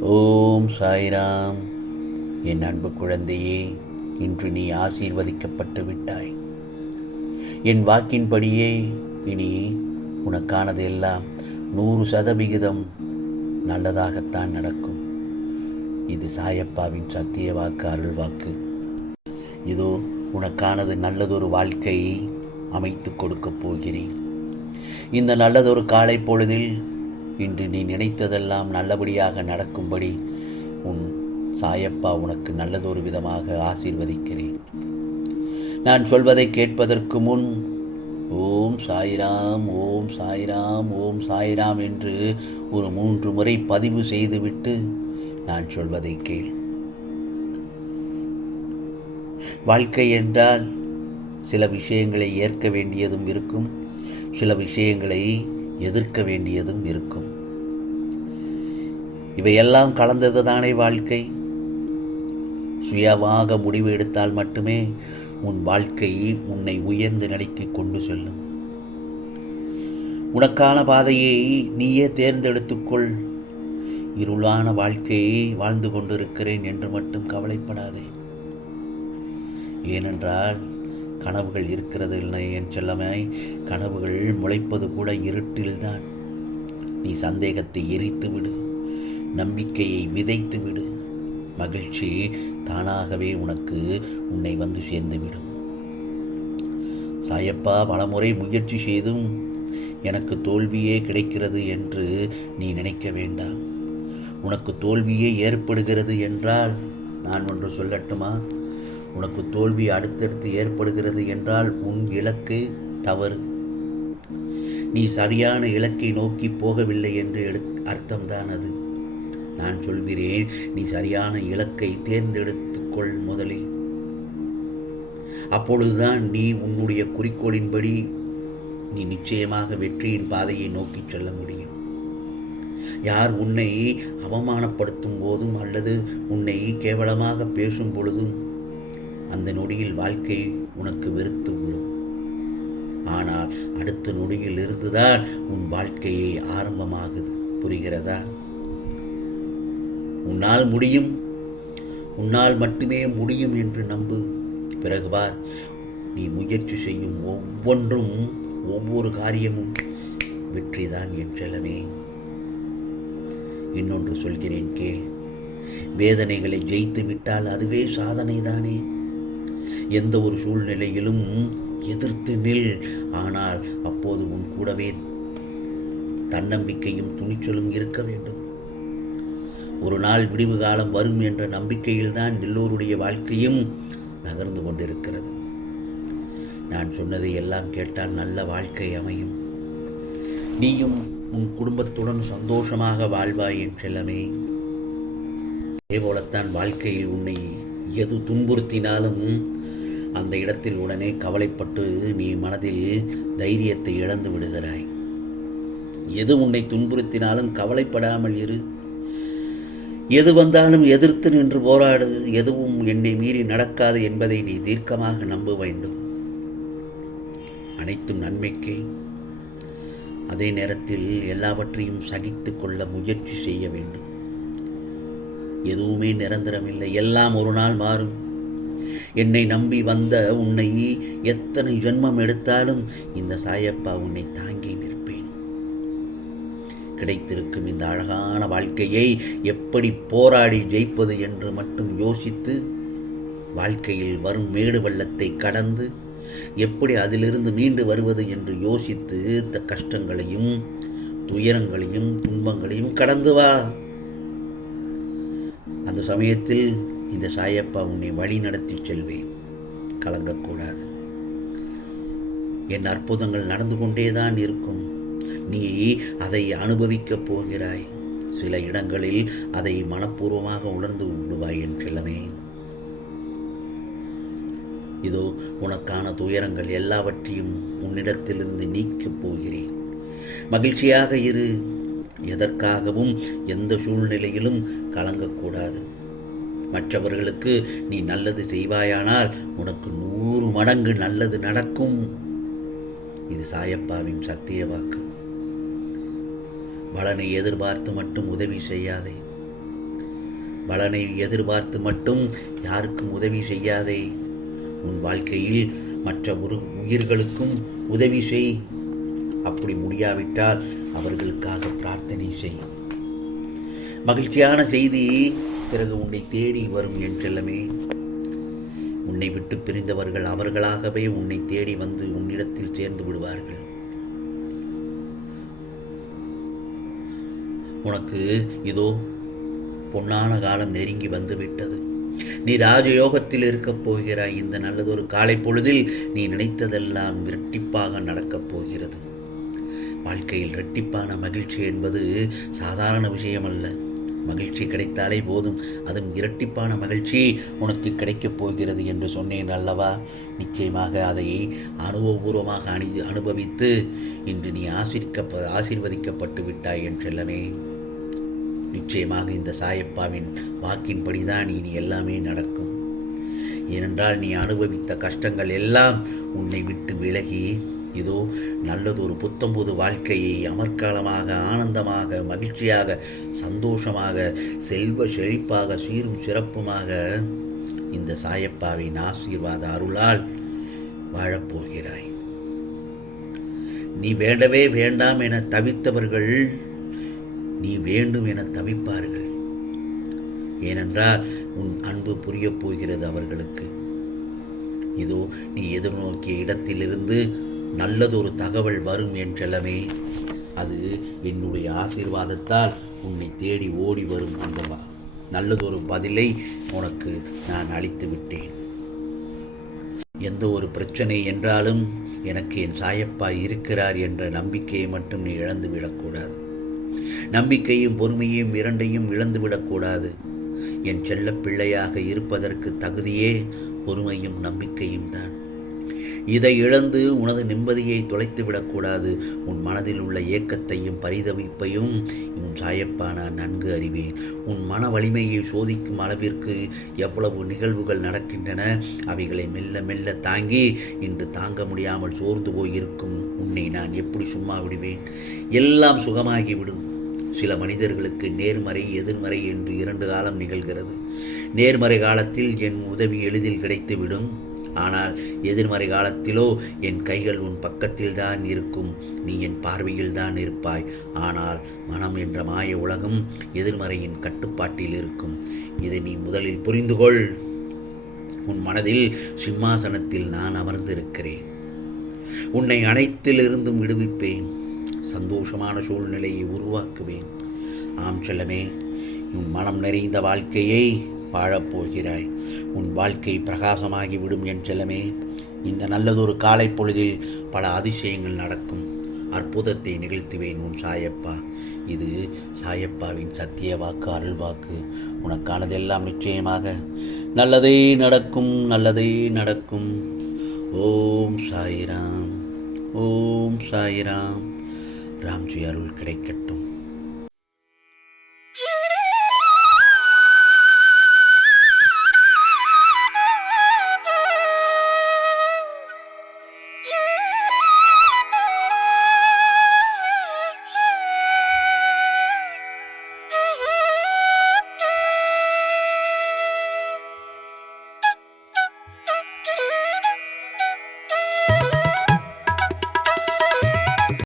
ஓம் சாய்ராம். என் அன்பு குழந்தையே இன்று நீ ஆசீர்வதிக்கப்பட்டு விட்டாய். என் வாக்கின்படியே இனி உனக்கானது எல்லாம் நூறு சதவிகிதம் நல்லதாகத்தான் நடக்கும். இது சாயப்பாவின் சத்திய வாக்கு அருள் வாக்கு இதோ உனக்கானது நல்லதொரு வாழ்க்கையை அமைத்து கொடுக்கப் போகிறேன். இந்த நல்லதொரு காலை பொழுதில் இன்று நீ நினைத்ததெல்லாம் நல்லபடியாக நடக்கும்படி உன் சாயப்பா உனக்கு நல்லதொரு விதமாக ஆசீர்வதிக்கிறேன். நான் சொல்வதை கேட்பதற்கு முன் ஓம் சாய்ராம் ஓம் சாய்ராம் ஓம் சாய்ராம் என்று ஒரு மூன்று முறை பதிவு செய்துவிட்டு நான் சொல்வதை கேள். வாழ்க்கை என்றால் சில விஷயங்களை ஏற்க வேண்டியதும் இருக்கும். சில விஷயங்களை எதிர்க்க வேண்டியதும் இருக்கும். இவையெல்லாம் கலந்தது தானே வாழ்க்கை? சுயமாக முடிவு எடுத்தால் மட்டுமே உன் வாழ்க்கை உன்னை உயர்ந்த நிலைக்கு கொண்டு செல்லும். உனக்கான பாதையை நீயே தேர்ந்தெடுத்துக்கொள் இருளான வாழ்க்கையை வாழ்ந்து கொண்டிருக்கிறேன் என்று மட்டும் கவலைப்படாதே. ஏனென்றால் கனவுகள் இருக்கிறது இல்லை என் செல்லமாய் கனவுகள் முளைப்பது கூட இருட்டில்தான். நீ சந்தேகத்தை எரித்து விடு. நம்பிக்கையை விதைத்து விடு. மகிழ்ச்சி தானாகவே உனக்கு உன்னை வந்து சேர்ந்துவிடும். சாயப்பா பலமுறை முயற்சி செய்தும் எனக்கு தோல்வியே கிடைக்கிறது என்று நீ நினைக்க வேண்டாம். உனக்கு தோல்வியே ஏற்படுகிறது என்றால் நான் ஒன்று சொல்லட்டுமா? உனக்கு தோல்வி அடுத்தடுத்து ஏற்படுகிறது என்றால் உன் இலக்கு தவறு. நீ சரியான இலக்கை நோக்கி போகவில்லை என்று எடு அர்த்தம்தான் அது. நான் சொல்கிறேன் நீ சரியான இலக்கை தேர்ந்தெடுத்துக்கொள் முதலில். அப்பொழுதுதான் நீ உன்னுடைய குறிக்கோளின்படி நீ நிச்சயமாக வெற்றியின் பாதையை நோக்கி செல்ல முடியும். யார் உன்னை அவமானப்படுத்தும் போதும் அல்லது உன்னை கேவலமாக பேசும் பொழுதும் அந்த நொடியில் வாழ்க்கை உனக்கு வெறுத்து விடும். ஆனால் அடுத்த நொடியில் இருந்துதான் உன் வாழ்க்கையை ஆரம்பமாகுது. புரிகிறதா? உன்னால் முடியும். உன்னால் மட்டுமே முடியும் என்று நம்பு. பிறகு பார் நீ முயற்சி செய்யும் ஒவ்வொன்றும் ஒவ்வொரு காரியமும் வெற்றிதான் என் செல்லமே இன்னொன்று சொல்கிறேன் கேள். வேதனைகளை ஜெயித்து விட்டால் அதுவே சாதனை தானே எந்த ஒரு சூழ்நிலையிலும் எதிர்த்து நில். ஆனால் அப்போது உன் கூடவே தன்னம்பிக்கையும் துணிச்சலும் இருக்க வேண்டும். ஒரு நாள் விடிவு காலம் வரும் என்ற நம்பிக்கையில்தான் எல்லோருடைய வாழ்க்கையும் நகர்ந்து கொண்டிருக்கிறது. நான் சொன்னதை எல்லாம் கேட்டால் நல்ல வாழ்க்கை அமையும். நீயும் உன் குடும்பத்துடன் சந்தோஷமாக வாழ்வாய் என் செல்லமே. அதேபோலத்தான் வாழ்க்கையில் உன்னை எது துன்புறுத்தினாலும் அந்த இடத்தில் உடனே கவலைப்பட்டு நீ மனதில் தைரியத்தை இழந்து விடுகிறாய். எது உன்னை துன்புறுத்தினாலும் கவலைப்படாமல் இரு. எது வந்தாலும் எதிர்த்து நின்று போராடு. எதுவும் என்னை மீறி நடக்காது என்பதை நீ தீர்க்கமாக நம்ப வேண்டும். அனைத்தும் நன்மைக்கு. அதே நேரத்தில் எல்லாவற்றையும் சகித்து கொள்ள முயற்சி செய்ய வேண்டும். எதுவுமே நிரந்தரமில்லை. எல்லாம் ஒரு நாள் மாறும். என்னை நம்பி வந்த உன்னை எத்தனை ஜென்மம் எடுத்தாலும் இந்த சாயப்பா உன்னை தாங்கி நிற்பேன். கிடைத்திருக்கும் இந்த அழகான வாழ்க்கையை எப்படி போராடி ஜெயிப்பது என்று மட்டும் யோசித்து வாழ்க்கையில் வரும் மேடு வெள்ளத்தை கடந்து எப்படி அதிலிருந்து மீண்டு வருவது என்று யோசித்து த கஷ்டங்களையும் துயரங்களையும் துன்பங்களையும் கடந்து வா. அந்த சமயத்தில் இந்த சாயப்பா உன்னை வழி நடத்தி செல்வேன். கலங்கக்கூடாது. என் அற்புதங்கள் நடந்து கொண்டேதான் இருக்கும். நீ அதை அனுபவிக்கப் போகிறாய். சில இடங்களில் அதை மனப்பூர்வமாக உணர்ந்து விடுவாய் என் செல்லமே. இதோ உனக்கான துயரங்கள் எல்லாவற்றையும் உன்னிடத்திலிருந்து நீக்கப் போகிறேன். மகிழ்ச்சியாக இரு. எதற்காகவும் எந்த சூழ்நிலையிலும் கலங்கக்கூடாது. மற்றவர்களுக்கு நீ நல்லது செய்வாயானால் உனக்கு நூறு மடங்கு நல்லது நடக்கும். இது சாயப்பாவின் சத்திய வாக்கு. பலனை எதிர்பார்த்து மட்டும் உதவி செய்யாதே. பலனை எதிர்பார்த்து மட்டும் யாருக்கும் உதவி செய்யாதே. உன் வாழ்க்கையில் மற்ற ஒரு உயிர்களுக்கும் உதவி செய். அப்படி முடியாவிட்டால் அவர்களுக்காக பிரார்த்தனை செய். மகிழ்ச்சியான செய்தி. பிறகு உன்னை தேடி வரும் என் செல்லமே. உன்னை விட்டு பிரிந்தவர்கள் அவர்களாகவே உன்னை தேடி வந்து உன்னிடத்தில் சேர்ந்து விடுவார்கள். உனக்கு இதோ பொன்னான காலம் நெருங்கி வந்து விட்டது நீ ராஜயோகத்தில் இருக்கப் போகிறாய். இந்த நல்லதொரு காலை பொழுதில் நீ நினைத்ததெல்லாம் இரட்டிப்பாக நடக்கப் போகிறது. வாழ்க்கையில் இரட்டிப்பான மகிழ்ச்சி என்பது சாதாரண விஷயம் அல்ல மகிழ்ச்சி கிடைத்தாலே போதும். அதுவும் இரட்டிப்பான மகிழ்ச்சி உனக்கு கிடைக்கப் போகிறது என்று சொன்னேன் அல்லவா? நிச்சயமாக அதை அனுபவபூர்வமாக அணி அனுபவித்து இன்று நீ ஆசிரிக்க ஆசீர்வதிக்கப்பட்டு விட்டாய் என்றெல்லாமே நிச்சயமாக இந்த சாயப்பாவின் வாக்கின்படிதான் இனி எல்லாமே நடக்கும். ஏனென்றால் நீ அனுபவித்த கஷ்டங்கள் எல்லாம் உன்னை விட்டு விலகி இதோ நல்லதொரு புத்தம்புது வாழ்க்கையை அமர்க்காலமாக ஆனந்தமாக மகிழ்ச்சியாக சந்தோஷமாக செல்வ செழிப்பாக சீரும் சிறப்புமாக இந்த சாயப்பாவின் ஆசீர்வாத அருளால் வாழப்போகிறாய். நீ வேண்டவே வேண்டாம் என தவித்தவர்கள் நீ வேண்டும் என தவிப்பார்கள். ஏனென்றால் உன் அன்பு புரியப் போகிறது அவர்களுக்கு. இதோ நீ எதிர்நோக்கிய இடத்திலிருந்து நல்லதொரு தகவல் வரும் என்றெல்லாமே அது என்னுடைய ஆசீர்வாதத்தால் உன்னை தேடி ஓடி வரும் அந்த நல்லதொரு பதிலை உனக்கு நான் அளித்து விட்டேன். எந்த ஒரு பிரச்சனை என்றாலும் எனக்கு என் சாயப்பா இருக்கிறார் என்ற நம்பிக்கையை மட்டும் நீ இழந்து விடக்கூடாது. நம்பிக்கையும் பொறுமையும் இரண்டையும் இழந்துவிடக்கூடாது என் செல்ல பிள்ளையாக இருப்பதற்கு தகுதியே பொறுமையும் நம்பிக்கையும் தான். இதை இழந்து உனது நிம்மதியை தொலைத்து விடக்கூடாது. உன் மனதில் உள்ள ஏக்கத்தையும் பரிதவிப்பையும் உன் சாயப்பா நான் நன்கு அறிவேன். உன் மன வலிமையை சோதிக்கும் அளவிற்கு எவ்வளவு நிகழ்வுகள் நடக்கின்றன அவைகளை மெல்ல மெல்ல தாங்கி இன்று தாங்க முடியாமல் சோர்ந்து போயிருக்கும் உன்னை நான் எப்படி சும்மா விடுவேன்? எல்லாம் சுகமாகிவிடும் சில மனிதர்களுக்கு நேர்மறை எதிர்மறை என்று இரண்டு காலம் நிகழ்கிறது. நேர்மறை காலத்தில் என் உதவி எளிதில் கிடைத்துவிடும். ஆனால் எதிர்மறை காலத்திலோ என் கைகள் உன் பக்கத்தில் தான் இருக்கும். நீ என் பார்வையில் தான் இருப்பாய். ஆனால் மனம் என்ற மாய உலகம் எதிர்மறையின் கட்டுப்பாட்டில் இருக்கும். இதை நீ முதலில் புரிந்து கொள் உன் மனதில் சிம்மாசனத்தில் நான் அமர்ந்திருக்கிறேன். உன்னை அனைத்திலிருந்தும் விடுவிப்பேன். சந்தோஷமான சூழ்நிலையை உருவாக்குவேன். ஆம் செல்லமே உன் மனம் நிறைந்த வாழ்க்கையை வாழப்போகிறாய். உன் வாழ்க்கை பிரகாசமாகி விடும் என் செல்லமே. இந்த நல்லதொரு காலை பொழுதில் பல அதிசயங்கள் நடக்கும். அற்புதத்தை நிகழ்த்துவேன் உன் சாயப்பா. இது சாயப்பாவின் சத்திய வாக்கு அருள் வாக்கு. உனக்கானதெல்லாம் நிச்சயமாக. நல்லதே நடக்கும் நல்லதே நடக்கும். ஓம் சாயிராம் ஓம் சாயிராம். ராம்ஜி அருள் கிடைக்கட்டும்.